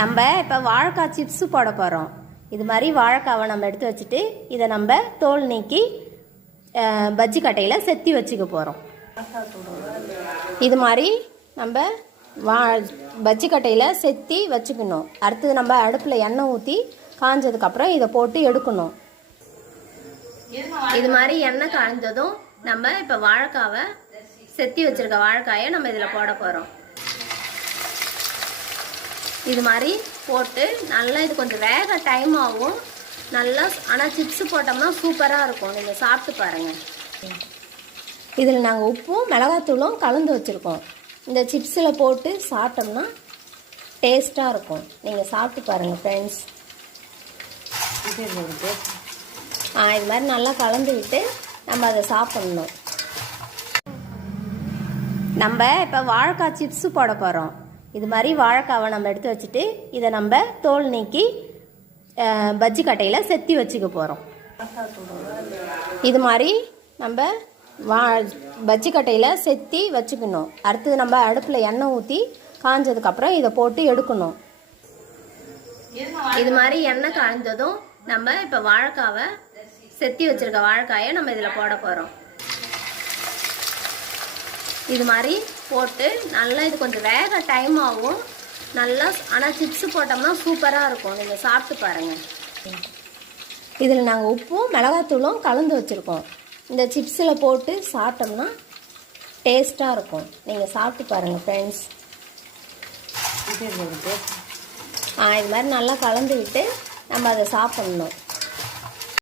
நம்ம இப்போ வாழைக்காய் சிப்ஸு போட போகிறோம். இது மாதிரி வாழைக்காவை நம்ம எடுத்து வச்சுட்டு இதை நம்ம தோல் நீக்கி பஜ்ஜி கட்டையில் செத்தி வச்சுக்க போகிறோம். இது மாதிரி நம்ம பஜ்ஜி கட்டையில் செத்தி வச்சுக்கணும். அடுத்தது நம்ம அடுப்பில் எண்ணெய் ஊற்றி காஞ்சதுக்கப்புறம் இதை போட்டு எடுக்கணும். இது மாதிரி எண்ணெய் காய்ஞ்சதும் நம்ம இப்போ வாழைக்காவை செத்தி வச்சுருக்க வாழைக்காயை நம்ம இதில் போட போகிறோம். இது மாதிரி போட்டு நல்லா இது கொஞ்சம் வேக டைம் ஆகும் நல்லா. ஆனால் சிப்ஸு போட்டோம்னா சூப்பராக இருக்கும். நீங்கள் சாப்பிட்டு பாருங்கள். இதில் நாங்கள் உப்பும் மிளகாத்தூளும் கலந்து வச்சுருக்கோம். இந்த சிப்ஸில் போட்டு சாப்பிட்டோம்னா டேஸ்ட்டாக இருக்கும். நீங்கள் சாப்பிட்டு பாருங்கள் ஃப்ரெண்ட்ஸ். இது மாதிரி நல்லா கலந்து விட்டு நம்ம அதை சாப்பிட்ணும். நம்ம இப்போ வாழைக்காய் சிப்ஸு போட போகிறோம். இது மாதிரி வாழைக்காவை நம்ம எடுத்து வச்சுட்டு இதை நம்ம தோல் நீக்கி பஜ்ஜி கட்டையில் செத்தி வச்சுக்க போகிறோம். இது மாதிரி நம்ம பஜ்ஜி கட்டையில் செத்தி வச்சுக்கணும். அடுத்தது நம்ம அடுப்பில் எண்ணெய் ஊற்றி காஞ்சதுக்கப்புறம் இதை போட்டு எடுக்கணும். இது மாதிரி எண்ணெய் காய்ஞ்சதும் நம்ம இப்போ வாழைக்காவை செத்தி வச்சுருக்க வாழைக்காயை நம்ம இதில் போட போகிறோம். இது மாதிரி போட்டு நல்லா இது கொஞ்சம் வேக டைம் ஆகும் நல்லா. ஆனால் சிப்ஸு போட்டோம்னா சூப்பராக இருக்கும். நீங்கள் சாப்பிட்டு பாருங்கள். இதில் நாங்கள் உப்பும் மிளகாத்தூளும் கலந்து வச்சுருக்கோம். இந்த சிப்ஸில் போட்டு சாப்பிட்டோம்னா டேஸ்ட்டாக இருக்கும். நீங்கள் சாப்பிட்டு பாருங்கள் ஃப்ரெண்ட்ஸ். இது மாதிரி நல்லா கலந்து விட்டு நம்ம அதை சாப்பிட்ணும்.